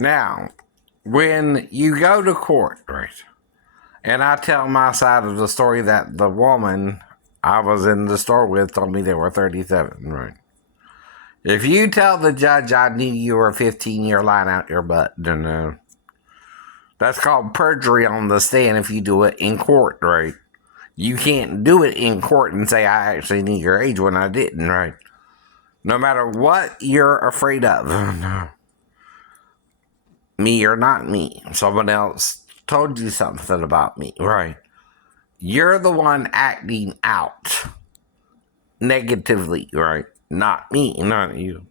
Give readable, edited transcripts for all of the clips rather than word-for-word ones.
Now, when you go to court, right, and I tell my side of the story that the woman I was in the store with told me they were 37, right? If you tell the judge I knew you were 15, you're lying out your butt, then that's called perjury on the stand if you do it in court, right? You can't do it in court and say I actually knew your age when I didn't, right? No matter what you're afraid of. Me or not me. Someone else told you something about me, right? You're the one acting out negatively, right? Not me, not you.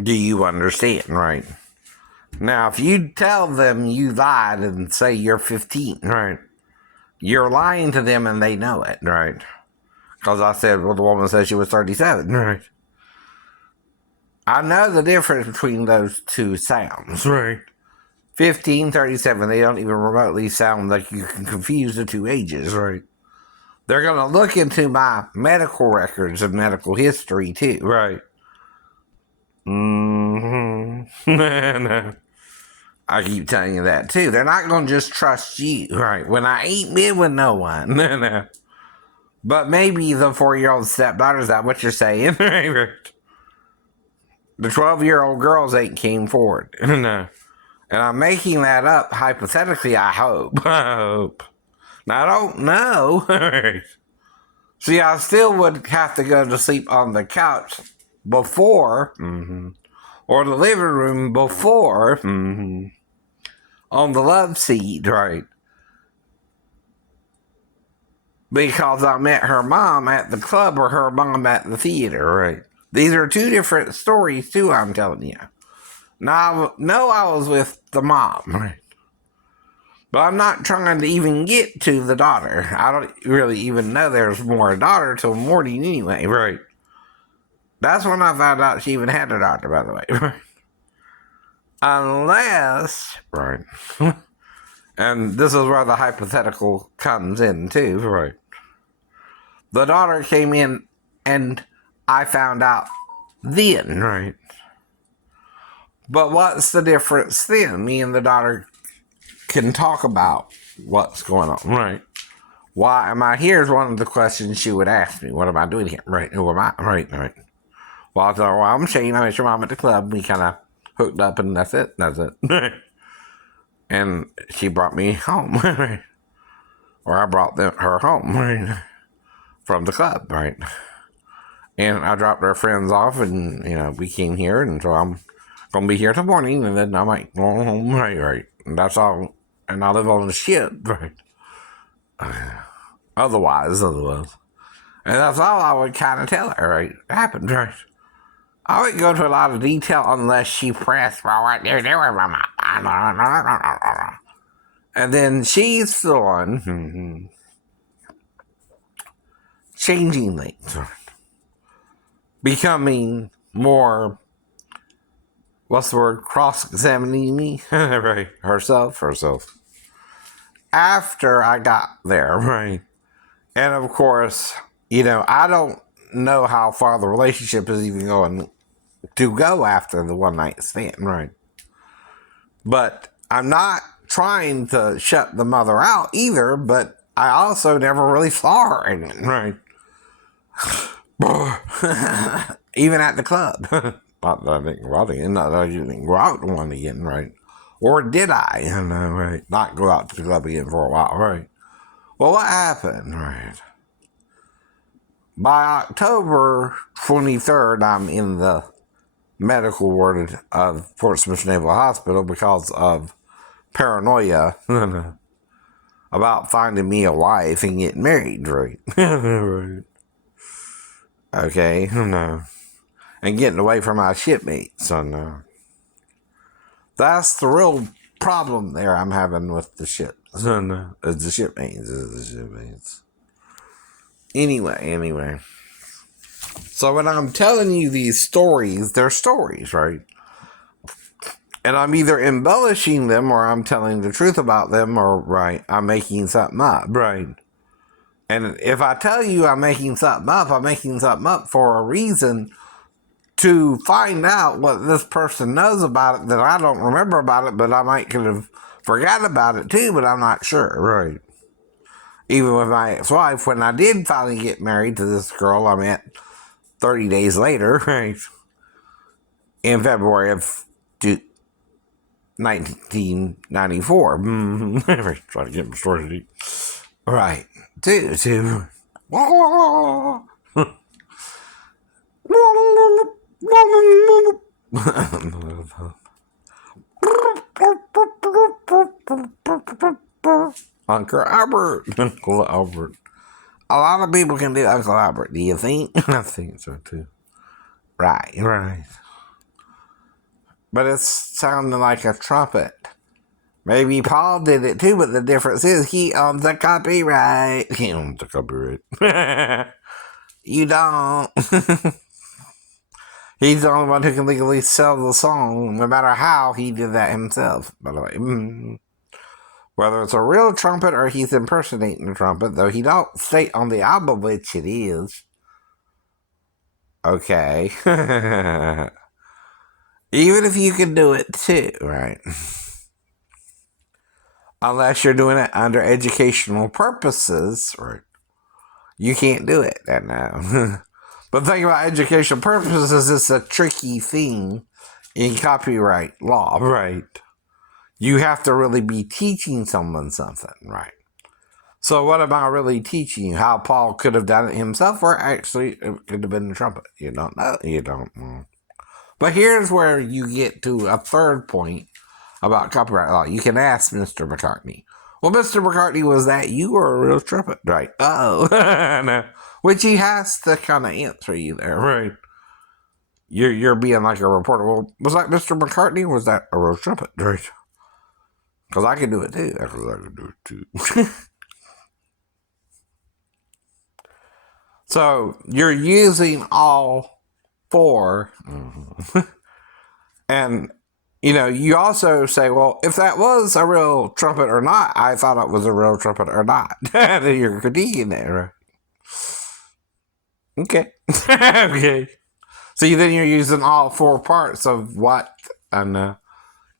Do you understand, right? Now, if you tell them you lied and say you're 15, right? You're lying to them and they know it, right? Because I said, well, the woman said she was 37, right? I know the difference between those two sounds, right? 15, 37, they don't even remotely sound like you can confuse the two ages, right? They're going to look into my medical records and medical history, too, right? No. I keep telling you that, too. They're not going to just trust you, right? When I ain't been with no one. No. But maybe the 4-year-old stepdaughter, is that what you're saying? Right? The 12-year-old girls ain't came forward. No. And I'm making that up hypothetically, I hope. I hope. Now, I don't know. See, I still would have to go to sleep on the couch before, or the living room before, on the love seat, right? Because I met her mom at the club or her mom at the theater, right? These are two different stories, too, I'm telling you. Now, no, I was with the mom, right? But I'm not trying to even get to the daughter. I don't really even know there's more daughter till morning anyway, right? That's when I found out she even had a daughter, by the way, right? Unless, right? And this is where the hypothetical comes in, too, right? The daughter came in and I found out then, right? But what's the difference then? Me and the daughter can talk about what's going on, right? Why am I here is one of the questions she would ask me. What am I doing here? Right? Who am I? Right. Well, I thought, well, I'm Shane. I met your mom at the club. We kind of hooked up and that's it. And she brought me home. Or I brought her home, right? From the club, right? And I dropped our friends off and, we came here and so I'm going to be here till morning and then I might go home, right? And that's all. And I live on the ship, right? Otherwise. And that's all I would kind of tell her, right? It happened, right? I wouldn't go into a lot of detail unless she pressed forward. And then she's the one changing things, right? Becoming more, what's the word, cross-examining me, right? Herself. After I got there, right? And of course, I don't know how far the relationship is even going to go after the one night stand, right? But I'm not trying to shut the mother out either, but I also never really saw her again, right? Even at the club. Not that I didn't go out again, not that I didn't go out one again, right? Or did I? Right? Not go out to the club again for a while, right? Well, what happened, right? By October 23rd, I'm in the medical ward of Portsmouth Naval Hospital because of paranoia about finding me a wife and getting married, right? Right. Okay, no. And getting away from my shipmates, so no. That's the real problem there I'm having with the ship. So no. It's the shipmates. Anyway. So when I'm telling you these stories, they're stories, right? And I'm either embellishing them or I'm telling the truth about them or, right, I'm making something up, right? And if I tell you I'm making something up for a reason to find out what this person knows about it that I don't remember about it, but I might could have forgot about it too, but I'm not sure, right? Even with my ex-wife, when I did finally get married to this girl I met 30 days later, right, in February of 1994. Trying to get my story deep. Right. To Uncle Albert. Uncle Albert. A lot of people can do Uncle Albert. Do you think? I think so too. Right. But it's sounding like a trumpet. Maybe Paul did it too, but the difference is he owns the copyright. He owns the copyright. You don't. He's the only one who can legally sell the song, no matter how he did that himself, by the way. Whether it's a real trumpet or he's impersonating a trumpet, though he don't state on the album which it is. Okay. Even if you can do it too, right? Unless you're doing it under educational purposes, right? You can't do it then now. But think about educational purposes, it's a tricky thing in copyright law, right? You have to really be teaching someone something, right? So what am I really teaching you? How Paul could have done it himself, or actually it could have been the trumpet? You don't know. You don't know. But here's where you get to a third point about copyright law. You can ask Mr. McCartney. Well, Mr. McCartney, was that you or a real trumpet? Right. Oh. No. Which he has to kind of answer you there, right? You're being like a reporter. Well, was that Mr. McCartney or was that a real trumpet? Right. Because I can do it too. So you're using all four. And, you also say, well, if that was a real trumpet or not, I thought it was a real trumpet or not. You're critiquing it, right? Okay. Okay. So then you're using all four parts of what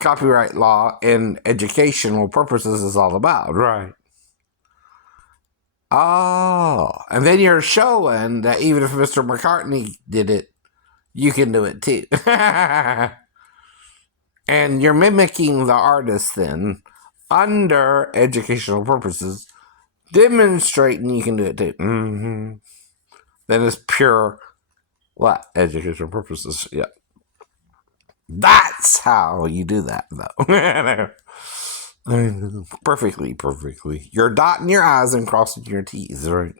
copyright law in educational purposes is all about, right? Oh, and then you're showing that even if Mr. McCartney did it, you can do it too. And you're mimicking the artist then, under educational purposes, demonstrating you can do it too. Then it's pure, what? Educational purposes, yeah. That's how you do that, though. Perfectly. You're dotting your I's and crossing your T's, right?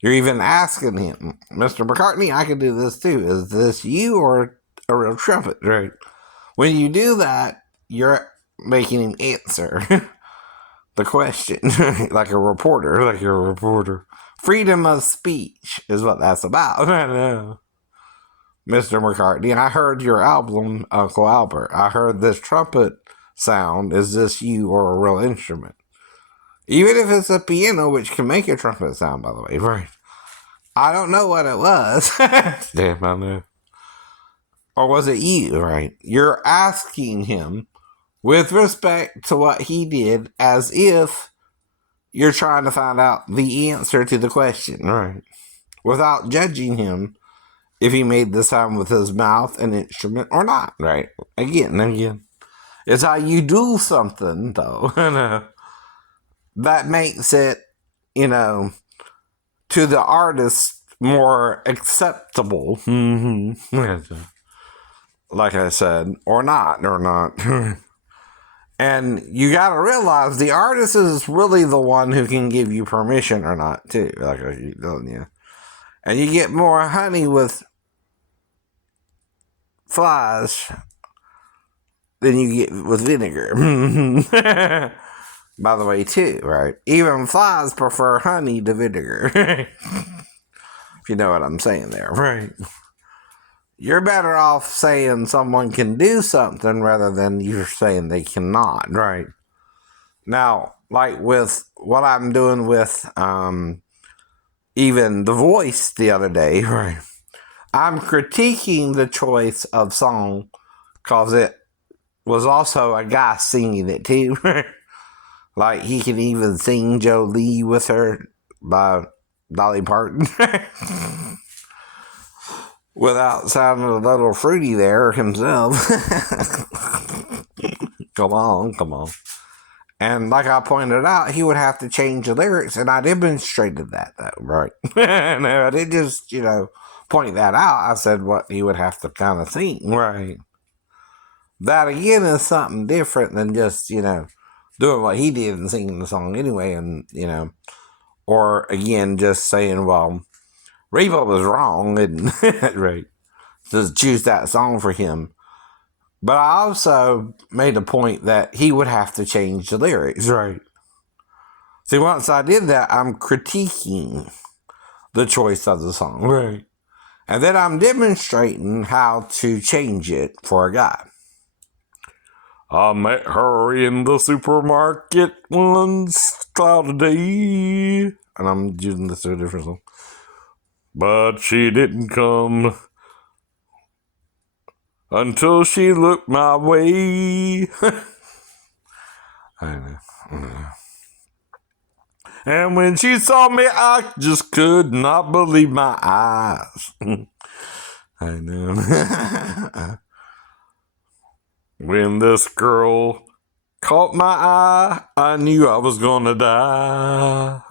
You're even asking him, Mr. McCartney, I can do this too. Is this you or a real trumpet, right? When you do that, you're making him answer the question like a reporter. Freedom of speech is what that's about. I know. Mr. McCartney, I heard your album, Uncle Albert. I heard this trumpet sound. Is this you or a real instrument? Even if it's a piano, which can make a trumpet sound, by the way, right? I don't know what it was. Damn, I know. Or was it you, right? You're asking him with respect to what he did as if you're trying to find out the answer to the question, right? Without judging him if he made the sound with his mouth, an instrument, or not, right? Again. It's how you do something, though, that makes it, to the artist more acceptable. Like I said, or not. And you gotta realize the artist is really the one who can give you permission or not, too. Like I keep telling you. And you get more honey with flies than you get with vinegar. By the way, too, right? Even flies prefer honey to vinegar. If you know what I'm saying there, right? You're better off saying someone can do something rather than you're saying they cannot, right? Now, like with what I'm doing with even The Voice the other day, right? I'm critiquing the choice of song because it was also a guy singing it too. Like he can even sing Jolie with her by Dolly Parton without sounding a little fruity there himself. Come on. And like I pointed out, he would have to change the lyrics, and I demonstrated that, though, right? No, I didn't just, point that out. I said what he would have to kind of sing, right? That, again, is something different than just, doing what he did and singing the song anyway, and, or, again, just saying, well, Reba was wrong, and, right, just choose that song for him. But I also made a point that he would have to change the lyrics, right? See, once I did that, I'm critiquing the choice of the song, right? And then I'm demonstrating how to change it for a guy. I met her in the supermarket one cloudy day. And I'm using this to a different song. But she didn't come until she looked my way. I know. And when she saw me, I just could not believe my eyes. I know. When this girl caught my eye, I knew I was gonna die.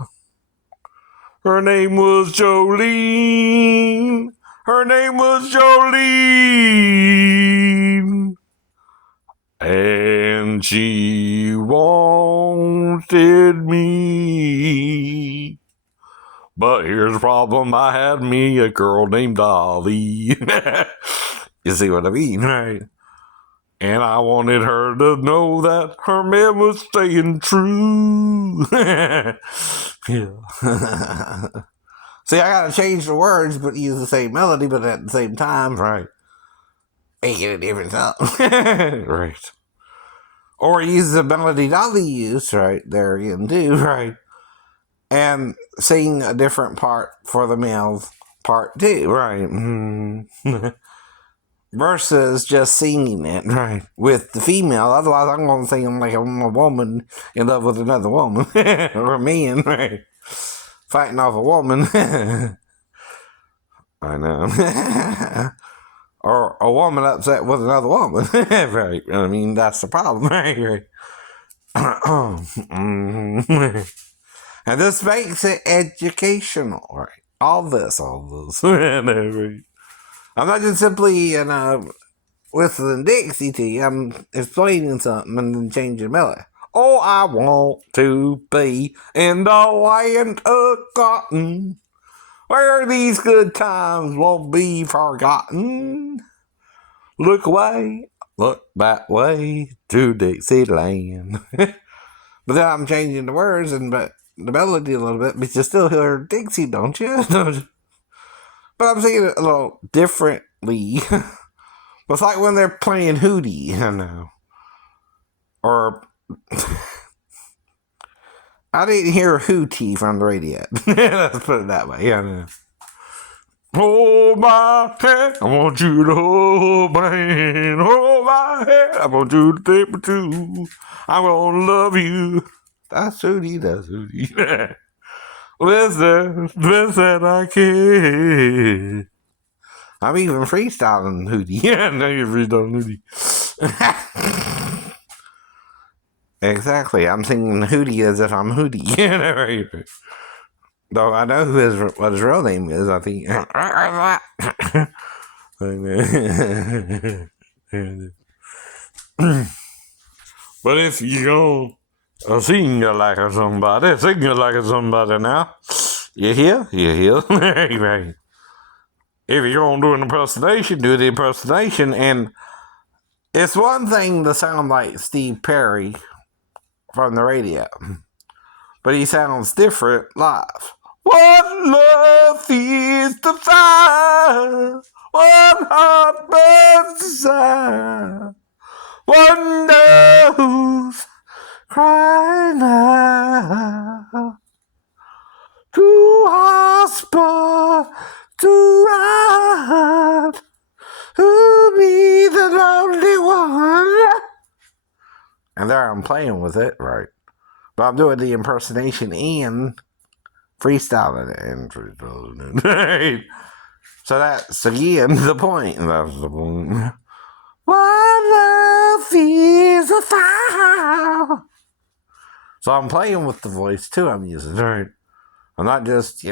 Her name was Jolene. Her name was Jolene. And she wanted me. But here's the problem. I had me a girl named Dolly. You see what I mean, right? And I wanted her to know that her man was staying true. Yeah. See, I gotta change the words, but use the same melody, but at the same time, right? Making a different song. Right. Or use the melody Dolly used, right? There again, too, right? And sing a different part for the male part, too, right? Versus just singing it, right, with the female. Otherwise, I'm going to sing like I'm a woman in love with another woman. Or a man, right, fighting off a woman. I know. Or a woman upset with another woman. Right. I mean, that's the problem, right? And this makes it educational, right? All this. I'm not just simply, whistling Dixie to you. I'm explaining something and then changing melody. Oh, I want to be in the land of cotton, where these good times won't be forgotten. Look away, look that way to Dixieland. But then I'm changing the words but the melody a little bit, but you still hear Dixie, don't you? But I'm singing it a little differently. It's like when they're playing Hootie, Or I didn't hear Hootie from the radio. Let's put it that way. Hold my hand, I want you to hold my hand. Hold my hand, I want you to take me too. I'm gonna love you. That's Hootie. Listen, I can. I'm even freestyling Hootie. Yeah, now you're freestyling Hootie. Exactly. I'm singing Hootie as if I'm Hootie. Right. Though I know what his real name is, I think. But if you go sing like somebody now. You hear? Right. If you're going to do an impersonation, do the impersonation. And it's one thing to sound like Steve Perry from the radio, but he sounds different live. What love is the fire, what heart burns desire, one knows crying out to whisper, to rise. Who be the lonely one? And there I'm playing with it, right? But I'm doing the impersonation and freestyling it and freestyling it. So that's again the point. That's the point. What love is a fire. So I'm playing with the voice too. I'm using, right? I'm not just,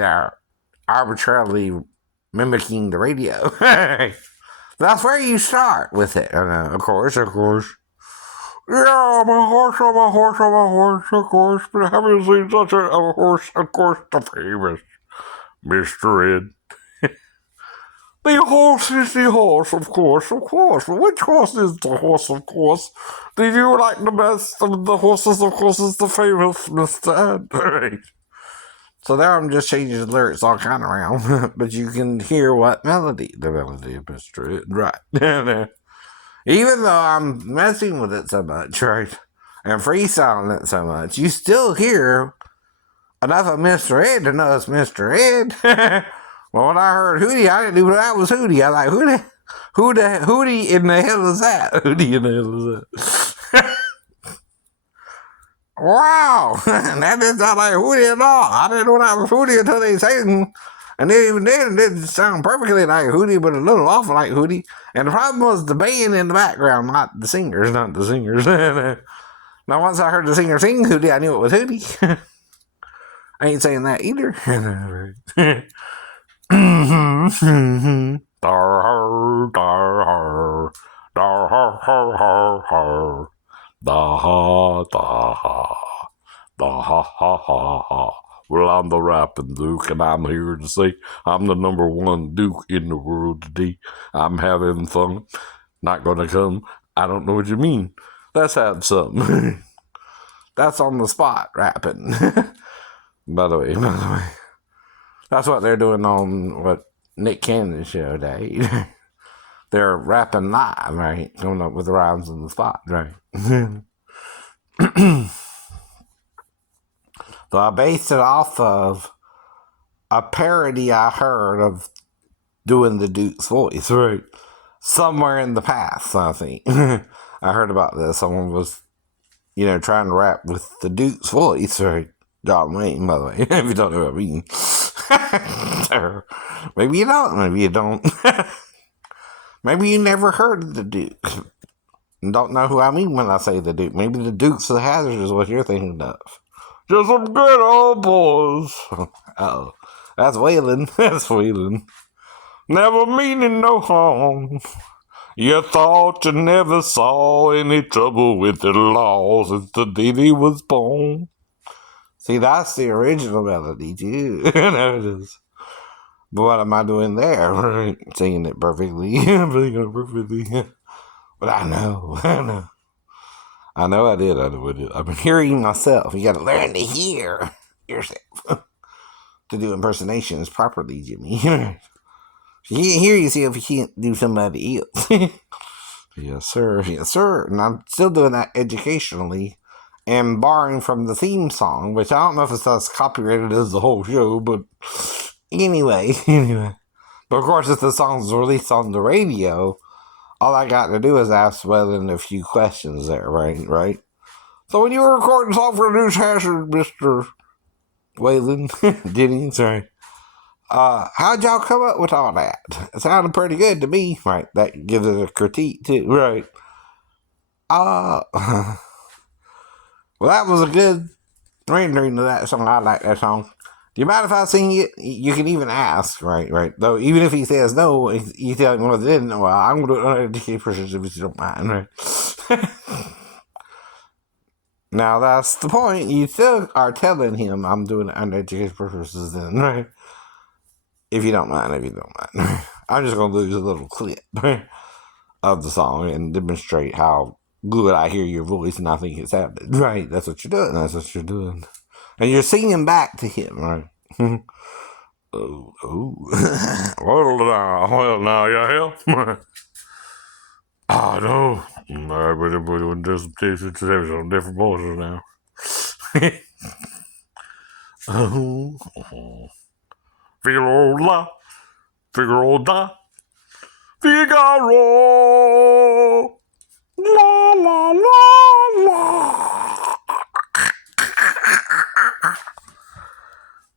arbitrarily mimicking the radio. That's where you start with it. And, of course. Yeah, I'm a horse, of course. But have you seen such a horse? Of course, the famous Mr. Ed. The horse is the horse, of course. But which horse is the horse, of course? Do you like the best of the horses, of course, is the famous Mr. Ed. Right. So there I'm just changing the lyrics all kind of around. But you can hear what melody, the melody of Mr. Ed. Right. Even though I'm messing with it so much, right? And freestyling it so much, you still hear enough of Mr. Ed to know it's Mr. Ed. Well, when I heard Hootie, I didn't know that was Hootie. I like, Hootie in the hell is that? Hootie in the hell is that? Wow, that didn't sound like Hootie at all. I didn't know that was Hootie until they sang. And then even then, it didn't sound perfectly like Hootie, but a little awful like Hootie. And the problem was the band in the background, not the singers. Now, once I heard the singer sing Hootie, I knew it was Hootie. I ain't saying that either. Well, I'm the rapping Duke, and I'm here to say I'm the number one Duke in the world today. I'm having fun. Not gonna come. I don't know what you mean. Let's have some. That's on the spot rapping. By the way. That's what they're doing on what Nick Cannon's show today. They're rapping live, right? Coming up with rhymes on the spot, right? So I based it off of a parody I heard of doing the Duke's voice, right? Somewhere in the past, I think. I heard about this. Someone was, trying to rap with the Duke's voice, right? John Wayne, by the way, if you don't know what I mean. Maybe you don't, maybe you don't. Maybe you never heard of the Duke. And don't know who I mean when I say the Duke. Maybe the Dukes of Hazzard is what you're thinking of. Just some good old boys. Oh, that's Waylon. That's Waylon. Never meaning no harm. You thought you never saw any trouble with the law since the day he was born. See, that's the original melody, too. There it is. But what am I doing there? Singing it perfectly. But I know I did. I've been hearing myself. You gotta learn to hear yourself. To do impersonations properly, Jimmy. If you can't hear yourself, you can't do somebody else. Yes, sir. And I'm still doing that educationally and borrowing from the theme song, which I don't know if it's as copyrighted as the whole show, but anyway. But of course, if the song's released on the radio, all I got to do is ask Waylon a few questions there, right? So when you were recording song for News Hazard, Mr. Waylon, Jennings, sorry. How'd y'all come up with all that? It sounded pretty good to me, right? That gives it a critique too, right? Well, that was a good rendering of that song. I like that song. Do you mind if I sing it? You can even ask, right? Though, even if he says no, you tell him, well, then, well, I'm going to do it under educated purposes if you don't mind, right? Now, that's the point. You still are telling him I'm doing it under educated purposes then, right? If you don't mind. I'm just going to lose a little clip of the song and demonstrate how good I hear your voice and I think it sounded. Right, that's what you're doing. And you're singing back to him, right? Oh. well, now, you hear? Oh, no. Everybody would just on different voices now. Oh. Figure old da. Figaro. La la la la.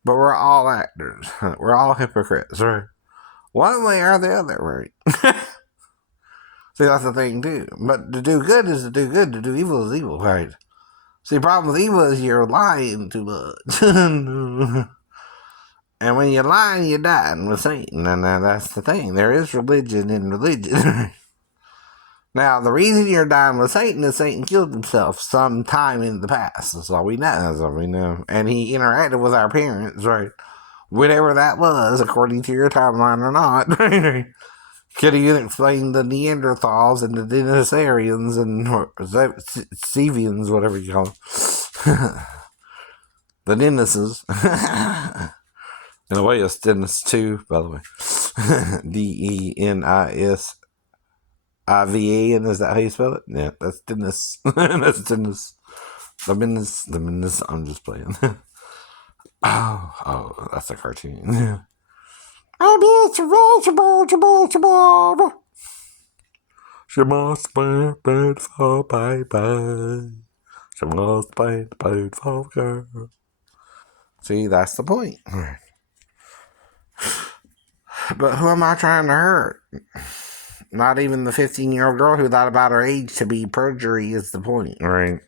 But we're all actors. We're all hypocrites, right? One way or the other, right? See, that's the thing, too. But to do good is to do good. To do evil is evil, right? See, the problem with evil is you're lying too much. And when you're lying, you're dying with Satan. And that's the thing. There is religion in religion. Now, the reason you're dying with Satan is Satan killed himself sometime in the past. That's all we know. That's all we know. And he interacted with our parents, right? Whatever that was, according to your timeline or not. Could even explain the Neanderthals and the Denisarians and Sevians, whatever you call them. The Denises. In a way, it's Dennis too, by the way. Denissiva, and is that how you spell it? Yeah, that's Dennis. That's Dennis. The Menace, I'm just playing. Oh, that's a cartoon. I'm just vegetable. She must be beautiful, baby. She must be beautiful, girl. See, that's the point. But who am I trying to hurt? Not even the 15-year-old girl who thought about her age to be purgery is the point, right?